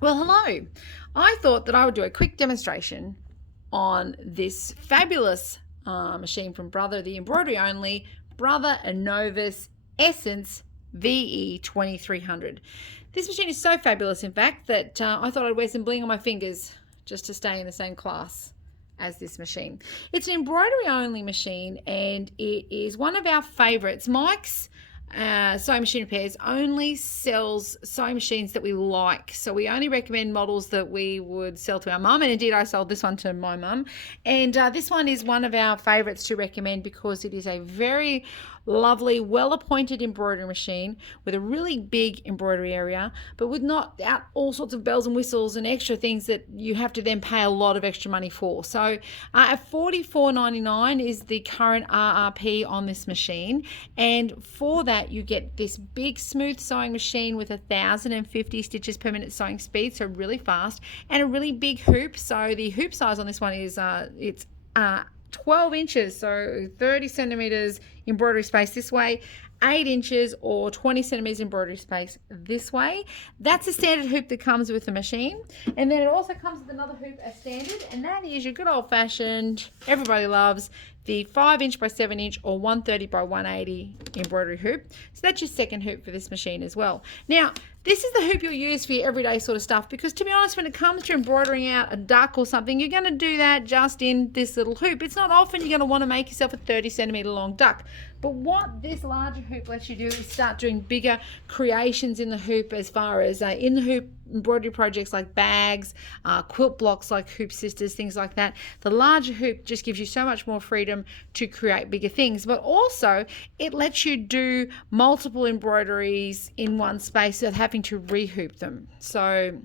Well, hello. I thought that I would do a quick demonstration on this fabulous machine from Brother, the Embroidery Only, Brother Novus Essence VE2300. This machine is so fabulous, in fact, that I thought I'd wear some bling on my fingers just to stay in the same class as this machine. It's an embroidery only machine, and it is one of our favorites. Mike's sewing machine repairs only sells sewing machines that we like, so we only recommend models that we would sell to our mum, and indeed I sold this one to my mum, and this one is one of our favorites to recommend because it is a very lovely, well appointed embroidery machine with a really big embroidery area, but with not out all sorts of bells and whistles and extra things that you have to then pay a lot of extra money for. So at $44.99 is the current RRP on this machine, and for that you get this big smooth sewing machine with 1,050 stitches per minute sewing speed, so really fast, and a really big hoop. So the hoop size on this one is 12 inches, so 30 centimeters embroidery space this way, 8 inches or 20 centimeters embroidery space this way. That's a standard hoop that comes with the machine. And then it also comes with another hoop as standard, and that is your good old fashioned, everybody loves, the 5 inch by 7 inch or 130 by 180 embroidery hoop. So that's your second hoop for this machine as well. Now, this is the hoop you'll use for your everyday sort of stuff, because to be honest, when it comes to embroidering out a duck or something, you're going to do that just in this little hoop. It's not often you're going to want to make yourself a 30 centimeter long duck. But what this larger hoop lets you do is start doing bigger creations in the hoop, as far as in the hoop embroidery projects like bags, quilt blocks like Hoop Sisters, things like that. The larger hoop just gives you so much more freedom to create bigger things, but also it lets you do multiple embroideries in one space without having to rehoop them. So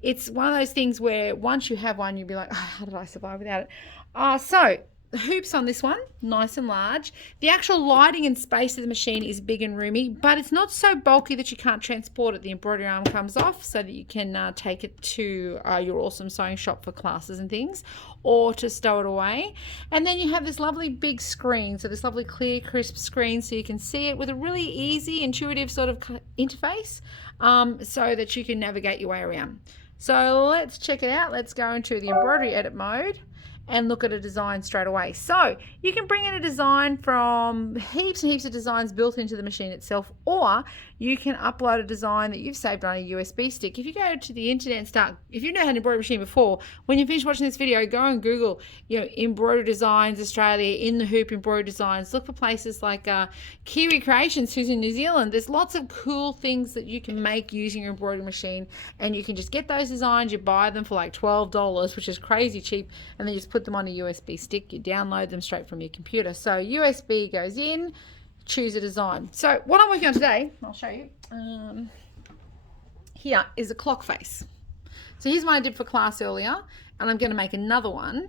it's one of those things where once you have one, you'll be like, oh, how did I survive without it? So the hoops on this one, nice and large. The actual lighting and space of the machine is big and roomy, but it's not so bulky that you can't transport it. The embroidery arm comes off so that you can take it to your awesome sewing shop for classes and things, or to stow it away. And then you have this lovely big screen, so this lovely clear, crisp screen, so you can see it with a really easy, intuitive sort of interface, so that you can navigate your way around. So let's check it out. Let's go into the embroidery edit mode and look at a design straight away. So you can bring in a design from heaps and heaps of designs built into the machine itself, or you can upload a design that you've saved on a USB stick. If you go to the internet and start, if you've never had an embroidery machine before, when you finish watching this video, go and Google, embroidery designs Australia, in the hoop embroidery designs. Look for places like Kiwi Creations, who's in New Zealand. There's lots of cool things that you can make using your embroidery machine, and you can just get those designs. You buy them for like $12, which is crazy cheap, and then you just put them on a USB stick. You download them straight from your computer. So USB goes in, choose a design. So what I'm working on today, I'll show you. Here is a clock face. So here's one I did for class earlier, and I'm going to make another one.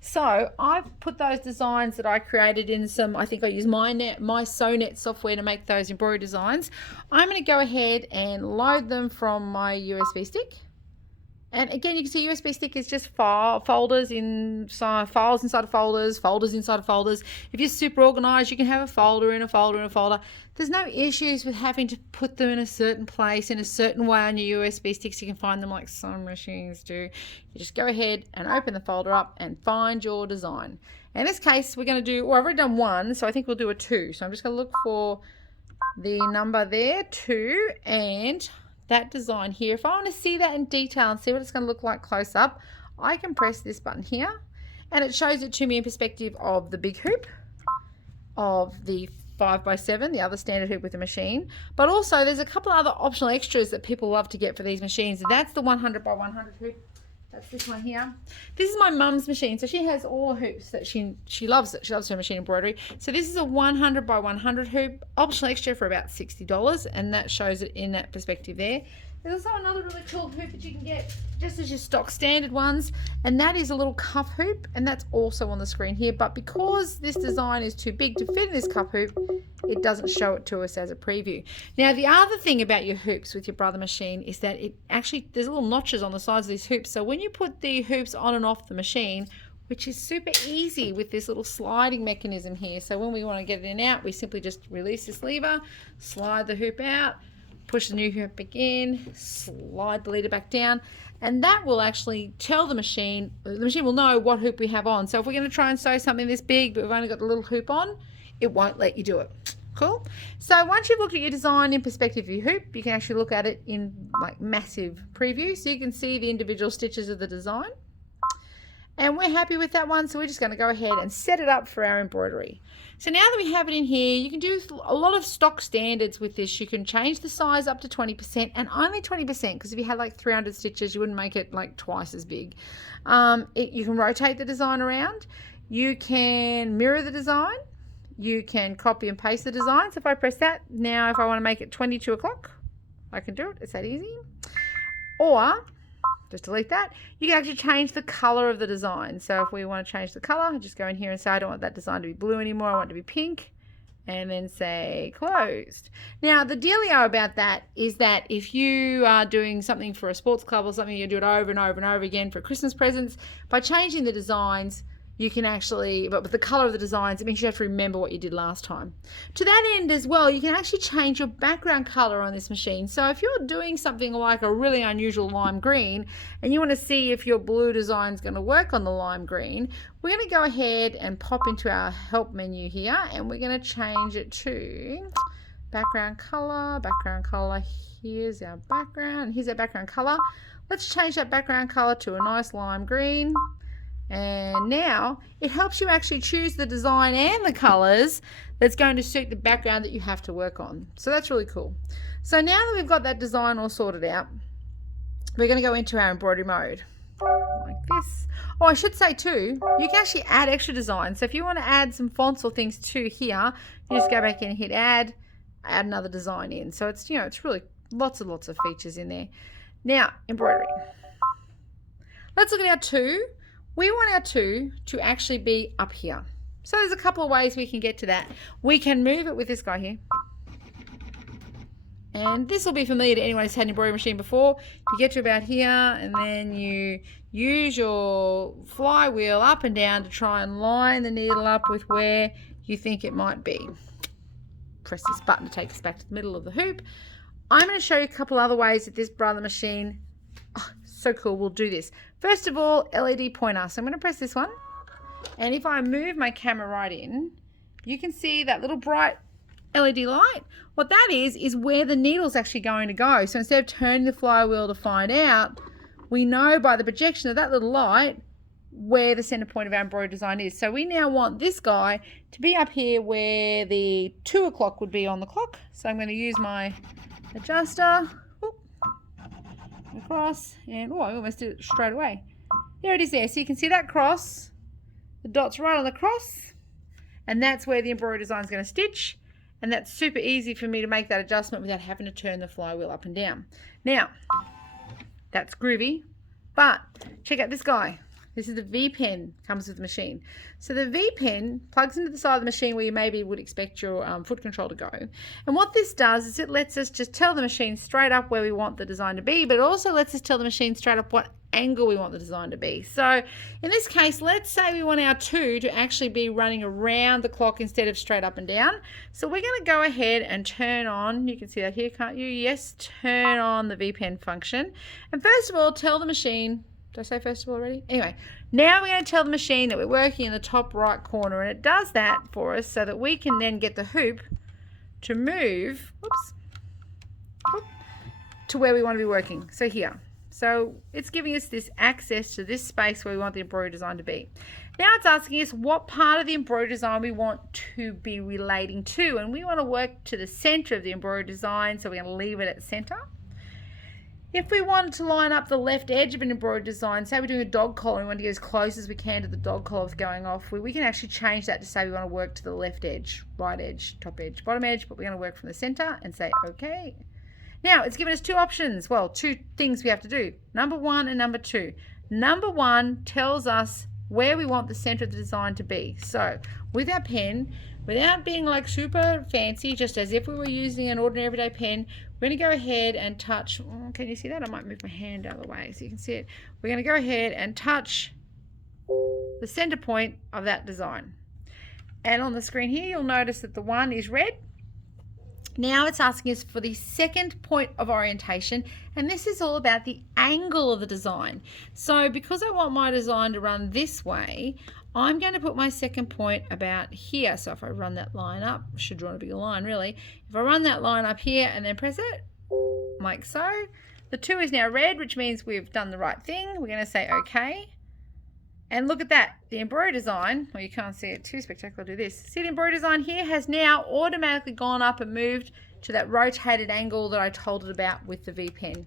So I've put those designs that I created in some, I think I use my SewNet software to make those embroidery designs. I'm going to go ahead and load them from my USB stick. And again, you can see USB stick is just folders inside, files inside of folders, folders inside of folders. If you're super organized, you can have a folder in a folder in a folder. There's no issues with having to put them in a certain place in a certain way on your USB sticks. You can find them like some machines do. You just go ahead and open the folder up and find your design. In this case, we're going to do, well, I've already done one, so I think we'll do a 2. So I'm just going to look for the number there, 2, and that design here. If I want to see that in detail and see what it's going to look like close up, I can press this button here, and it shows it to me in perspective of the big hoop, of the 5x7, the other standard hoop with the machine. But also there's a couple other optional extras that people love to get for these machines. That's the 100x100 hoop. That's this one here. This is my mum's machine, so she has all hoops that she loves it. She loves her machine embroidery. So this is a 100x100 hoop, optional extra for about $60, and that shows it in that perspective there. There's also another really cool hoop that you can get just as your stock standard ones, and that is a little cuff hoop, and that's also on the screen here. But because this design is too big to fit in this cuff hoop, it doesn't show it to us as a preview. Now, the other thing about your hoops with your Brother machine is that it actually, there's little notches on the sides of these hoops. So when you put the hoops on and off the machine, which is super easy with this little sliding mechanism here. So when we want to get it in and out, we simply just release this lever, slide the hoop out, push the new hoop back in, slide the leader back down, and that will actually tell the machine will know what hoop we have on. So if we're going to try and sew something this big, but we've only got the little hoop on, it won't let you do it. Cool. So once you've looked at your design in perspective of your hoop, you can actually look at it in like massive preview, so you can see the individual stitches of the design. And we're happy with that one, so we're just going to go ahead and set it up for our embroidery. So now that we have it in here, you can do a lot of stock standards with this. You can change the size up to 20%, and only 20%, because if you had like 300 stitches, you wouldn't make it like twice as big. You can rotate the design around. You can mirror the design. You can copy and paste the design. So if I press that, now if I want to make it 22 o'clock, I can do it. It's that easy. Or just delete that. You can actually change the color of the design. So if we want to change the color, just go in here and say I don't want that design to be blue anymore, I want it to be pink, and then say closed. Now the dealio about that is that if you are doing something for a sports club or something, you do it over and over and over again for Christmas presents, by changing the designs, you can actually, but with the color of the designs, it means you have to remember what you did last time. To that end as well, you can actually change your background color on this machine. So if you're doing something like a really unusual lime green and you want to see if your blue design is going to work on the lime green, we're going to go ahead and pop into our help menu here, and we're going to change it to background color. Here's our background, here's our background color. Let's change that background color to a nice lime green. And now it helps you actually choose the design and the colors that's going to suit the background that you have to work on. So that's really cool. So now that we've got that design all sorted out, we're going to go into our embroidery mode like this. Oh, I should say too, you can actually add extra designs. So if you want to add some fonts or things to here, you just go back in and hit add another design in. So it's, it's really lots of features in there. Now, embroidery. Let's look at our two. We want our two to actually be up here. So there's a couple of ways we can get to that. We can move it with this guy here. And this will be familiar to anyone who's had an embroidery machine before. You get to about here, and then you use your flywheel up and down to try and line the needle up with where you think it might be. Press this button to take us back to the middle of the hoop. I'm going to show you a couple other ways that this Brother machine, so cool, we'll do this. First of all, LED pointer. So I'm going to press this one, and if I move my camera right in, you can see that little bright LED light. What that is where the needle's actually going to go. So instead of turning the flywheel to find out, we know by the projection of that little light where the center point of our embroidery design is. So we now want this guy to be up here where the 2 o'clock would be on the clock. So I'm going to use my adjuster. Across, and I almost did it straight away. There it is there. So you can see that cross, the dot's right on the cross, and that's where the embroidery design is going to stitch, and that's super easy for me to make that adjustment without having to turn the flywheel up and down. Now, that's groovy, but check out this guy. This is the V pen, comes with the machine. So the V pen plugs into the side of the machine where you maybe would expect your foot control to go. And what this does is it lets us just tell the machine straight up where we want the design to be, but it also lets us tell the machine straight up what angle we want the design to be. So in this case, let's say we want our 2 to actually be running around the clock instead of straight up and down. So we're going to go ahead and turn on, you can see that here, can't you? Yes, turn on the V pen function. And first of all, tell the machine, did I say first of all already? Anyway, now we're going to tell the machine that we're working in the top right corner, and it does that for us so that we can then get the hoop to move, to where we want to be working. So here. So it's giving us this access to this space where we want the embroidery design to be. Now it's asking us what part of the embroidery design we want to be relating to, and we want to work to the center of the embroidery design, so we're going to leave it at center. If we want to line up the left edge of an embroidery design, say we're doing a dog collar and we want to get as close as we can to the dog collar going off, we can actually change that to say we want to work to the left edge, right edge, top edge, bottom edge, but we're going to work from the center and say okay. Now it's given us 2 options, well, 2 things we have to do, number 1 and number 2. Number 1 tells us where we want the center of the design to be. So with our pen, without being like super fancy, just as if we were using an ordinary everyday pen, we're going to go ahead and touch, can you see that? I might move my hand out of the way so you can see it. We're going to go ahead and touch the center point of that design. And on the screen here, you'll notice that the 1 is red Now it's asking us for the second point of orientation, and this is all about the angle of the design. So because I want my design to run this way, I'm going to put my second point about here. So if I run that line up, I should draw a bigger line really. If I run that line up here and then press it, like so, the 2 is now red, which means we've done the right thing. We're going to say okay. And look at that, the embroidery design, well you can't see it too spectacular, do this. See the embroidery design here has now automatically gone up and moved to that rotated angle that I told it about with the V pen.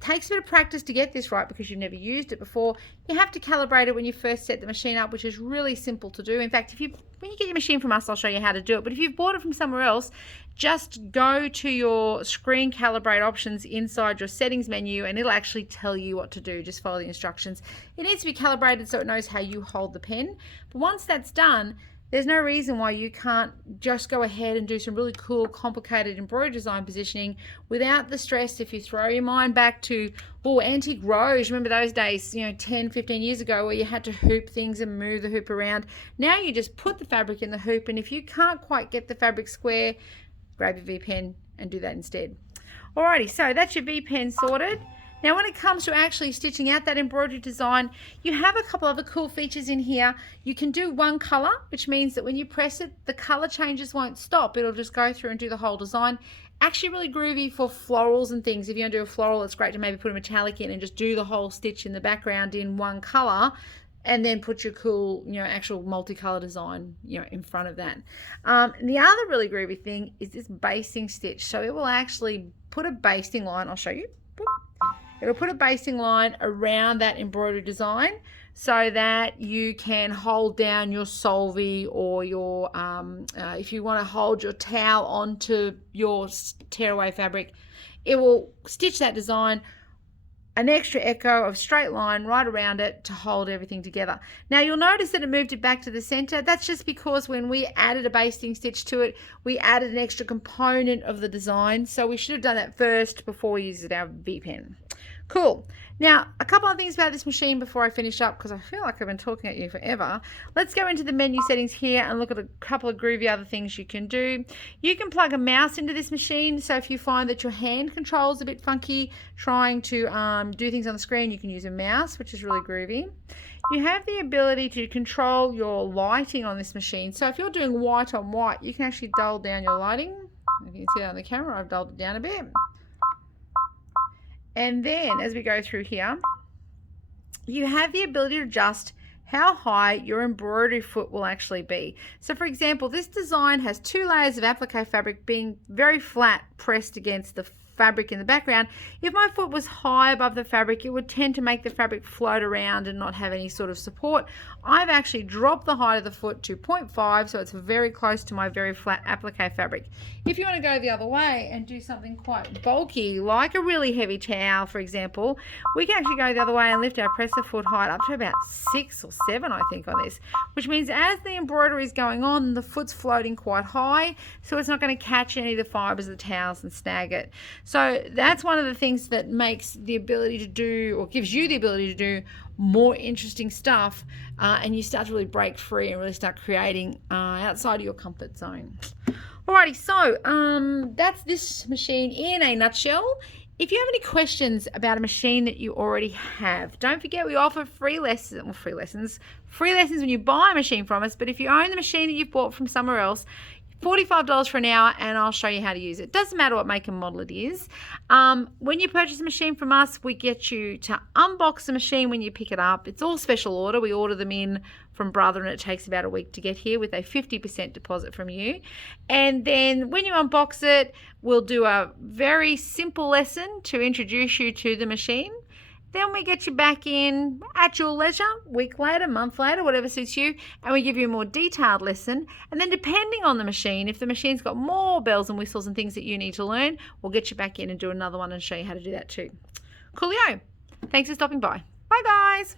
Takes a bit of practice to get this right because you've never used it before. You have to calibrate it when you first set the machine up, which is really simple to do. In fact, when you get your machine from us, I'll show you how to do it. But if you've bought it from somewhere else, just go to your screen calibrate options inside your settings menu and it'll actually tell you what to do. Just follow the instructions. It needs to be calibrated so it knows how you hold the pen. But once that's done, there's no reason why you can't just go ahead and do some really cool, complicated embroidery design positioning without the stress. If you throw your mind back to, antique rows, remember those days, 10, 15 years ago where you had to hoop things and move the hoop around. Now you just put the fabric in the hoop, and if you can't quite get the fabric square, grab your V pen and do that instead. Alrighty, so that's your V pen sorted. Now when it comes to actually stitching out that embroidery design, you have a couple other cool features in here. You can do one color, which means that when you press it, the color changes won't stop. It'll just go through and do the whole design. Actually really groovy for florals and things. If you're going to do a floral, it's great to maybe put a metallic in and just do the whole stitch in the background in one color, and then put your cool, actual multicolor design, in front of that. And the other really groovy thing is this basting stitch. So it will actually put a basting line, I'll show you. It'll put a basting line around that embroidery design so that you can hold down your solvay or your, if you want to hold your towel onto your tearaway fabric, it will stitch that design, an extra echo of straight line right around it to hold everything together. Now you'll notice that it moved it back to the center. That's just because when we added a basting stitch to it, we added an extra component of the design. So we should have done that first before we used our V pen. Cool. Now, a couple of things about this machine before I finish up, because I feel like I've been talking at you forever. Let's go into the menu settings here and look at a couple of groovy other things you can do. You can plug a mouse into this machine, so if you find that your hand control is a bit funky trying to do things on the screen, you can use a mouse, which is really groovy. You have the ability to control your lighting on this machine. So if you're doing white on white, you can actually dull down your lighting. If you can see that on the camera, I've dulled it down a bit. And then as we go through here, you have the ability to adjust how high your embroidery foot will actually be. So for example, this design has 2 layers of applique fabric being very flat pressed against the fabric in the background. If my foot was high above the fabric, it would tend to make the fabric float around and not have any sort of support. I've actually dropped the height of the foot to 0.5, so it's very close to my very flat applique fabric. If you want to go the other way and do something quite bulky, like a really heavy towel, for example, we can actually go the other way and lift our presser foot height up to about 6 or 7, I think, on this, which means as the embroidery is going on, the foot's floating quite high, so it's not going to catch any of the fibers of the towels and snag it. So that's one of the things that makes the ability to do, or gives you the ability to do, more interesting stuff, and you start to really break free and really start creating outside of your comfort zone. Alrighty, so that's this machine in a nutshell. If you have any questions about a machine that you already have, don't forget we offer free lessons when you buy a machine from us. But if you own the machine that you've bought from somewhere else, $45 for an hour, and I'll show you how to use it. Doesn't matter what make and model it is. When you purchase a machine from us, we get you to unbox the machine when you pick it up. It's all special order. We order them in from Brother, and it takes about a week to get here with a 50% deposit from you. And then when you unbox it, we'll do a very simple lesson to introduce you to the machine. Then we get you back in at your leisure, week later, month later, whatever suits you, and we give you a more detailed lesson. And then depending on the machine, if the machine's got more bells and whistles and things that you need to learn, we'll get you back in and do another one and show you how to do that too. Coolio. Thanks for stopping by. Bye, guys.